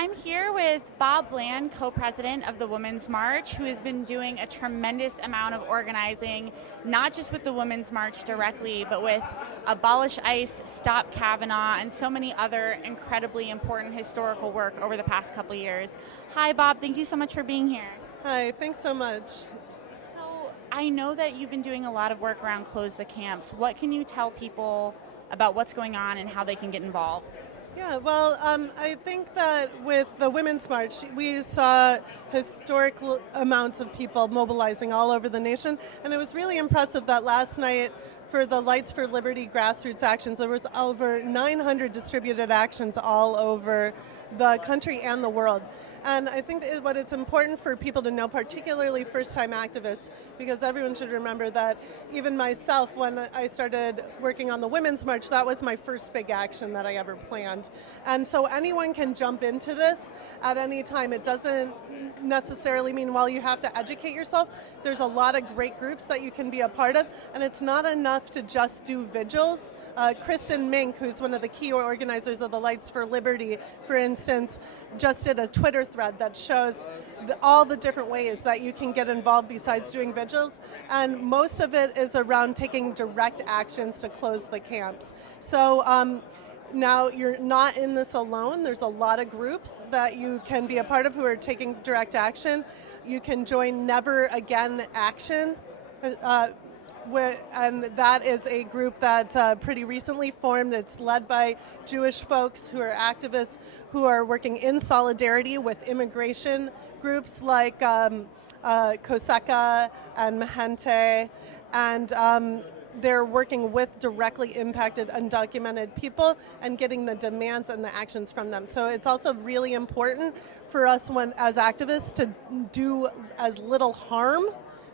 I'm here with Bob Bland, co-president of the Women's March, who has been doing a tremendous amount of organizing, not just with the Women's March directly, but with Abolish ICE, Stop Kavanaugh, and so many other incredibly important historical work over the past couple years. Hi, Bob. Thank you so much for being here. Hi, thanks so much. So I know that you've been doing a lot of work around Close the Camps. What can you tell people about what's going on and how they can get involved? Yeah, well, I think that with the Women's March, we saw historical amounts of people mobilizing all over the nation, and it was really impressive that last night for the Lights for Liberty grassroots actions, there was over 900 distributed actions all over the country and the world. And I think what it's important for people to know, particularly first-time activists, because everyone should remember that even myself, when I started working on the Women's March, that was my first big action that I ever planned. And so anyone can jump into this at any time. It doesn't necessarily mean, well, you have to educate yourself. There's a lot of great groups that you can be a part of, and it's not enough to just do vigils. Kristen Mink, who's one of the key organizers of the Lights for Liberty, for instance, just did a Twitter thread that shows all the different ways that you can get involved besides doing vigils, and most of it is around taking direct actions to close the camps. So now you're not in this alone. There's a lot of groups that you can be a part of who are taking direct action. You can join Never Again Action. And that is a group that's pretty recently formed. It's led by Jewish folks who are activists who are working in solidarity with immigration groups like Koseka and Mahente, and they're working with directly impacted undocumented people and getting the demands and the actions from them. So it's also really important for us as activists to do as little harm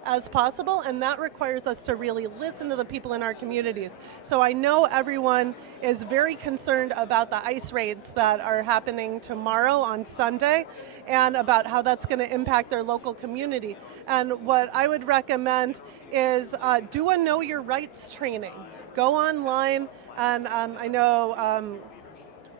as possible, and that requires us to really listen to the people in our communities. So I know everyone is very concerned about the ICE raids that are happening tomorrow on Sunday and about how that's going to impact their local community. And what I would recommend is do a Know Your Rights training. Go online, and I know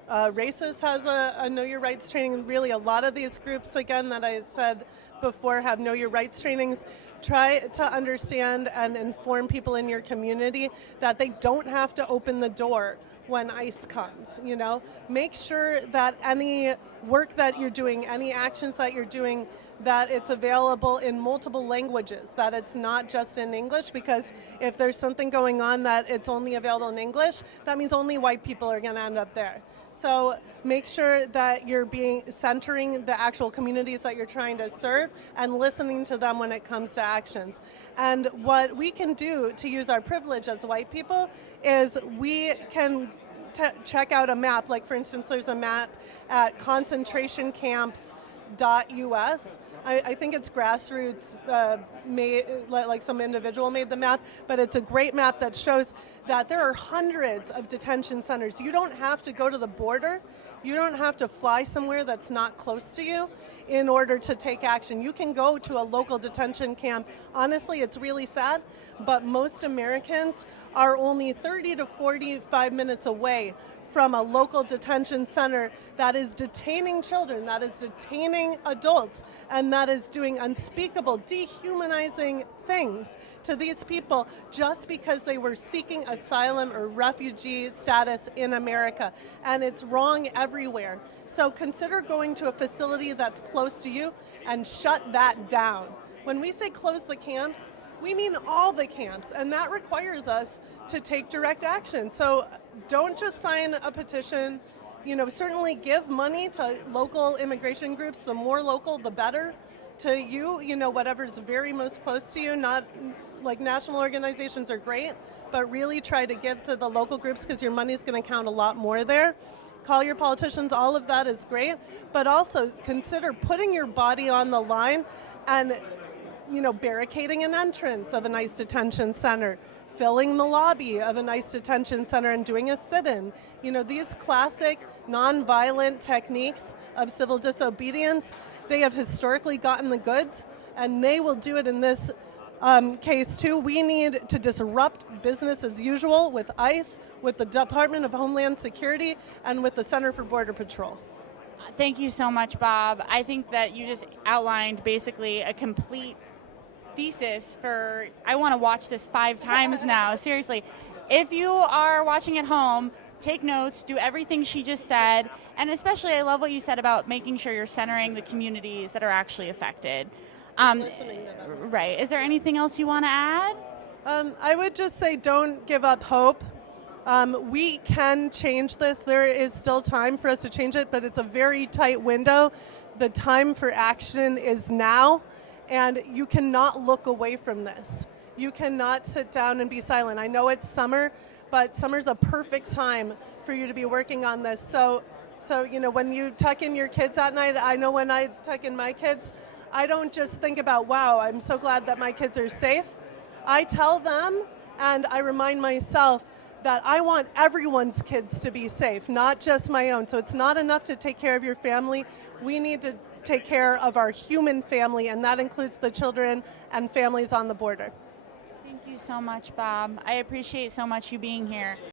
Racist has a Know Your Rights training. Really, a lot of these groups, again, that I said before, have Know Your Rights trainings. Try to understand and inform people in your community that they don't have to open the door when ICE comes. You know, make sure that any work that you're doing, any actions that you're doing, that it's available in multiple languages, that it's not just in English, because if there's something going on that it's only available in English, that means only white people are going to end up there. So make sure that you're centering the actual communities that you're trying to serve and listening to them when it comes to actions. And what we can do to use our privilege as white people is we can check out a map. Like, for instance, there's a map at concentrationcamps.us. I think it's grassroots, like some individual made the map, but it's a great map that shows that there are hundreds of detention centers. You don't have to go to the border. You don't have to fly somewhere that's not close to you in order to take action. You can go to a local detention camp. Honestly, it's really sad, but most Americans are only 30 to 45 minutes away from a local detention center that is detaining children, that is detaining adults, and that is doing unspeakable, dehumanizing things to these people just because they were seeking asylum or refugee status in America. And it's wrong everywhere. So consider going to a facility that's close to you and shut that down. When we say close the camps, we mean all the camps, and that requires us to take direct action. So don't just sign a petition. You know, certainly give money to local immigration groups. The more local, the better to you. You know, whatever's very most close to you. Not like national organizations are great, but really try to give to the local groups because your money's going to count a lot more there. Call your politicians. All of that is great, but also consider putting your body on the line and, you know, barricading an entrance of an ICE detention center, filling the lobby of an ICE detention center and doing a sit-in. You know, these classic nonviolent techniques of civil disobedience, they have historically gotten the goods, and they will do it in this case too. We need to disrupt business as usual with ICE, with the Department of Homeland Security, and with the Center for Border Patrol. Thank you so much, Bob. I think that you just outlined basically a complete thesis for, I want to watch this 5 times now, seriously. If you are watching at home, take notes, do everything she just said, and especially I love what you said about making sure you're centering the communities that are actually affected. Right. Is there anything else you want to add? I would just say don't give up hope. We can change this. There is still time for us to change it, but it's a very tight window. The time for action is now, and you cannot look away from this. You cannot sit down and be silent. I know it's summer, but summer's a perfect time for you to be working on this. So when you tuck in your kids at night, I know when I tuck in my kids, I don't just think about, wow, I'm so glad that my kids are safe. I tell them, and I remind myself that I want everyone's kids to be safe, not just my own. So it's not enough to take care of your family. We need to take care of our human family, and that includes the children and families on the border. Thank you so much, Bob. I appreciate so much you being here.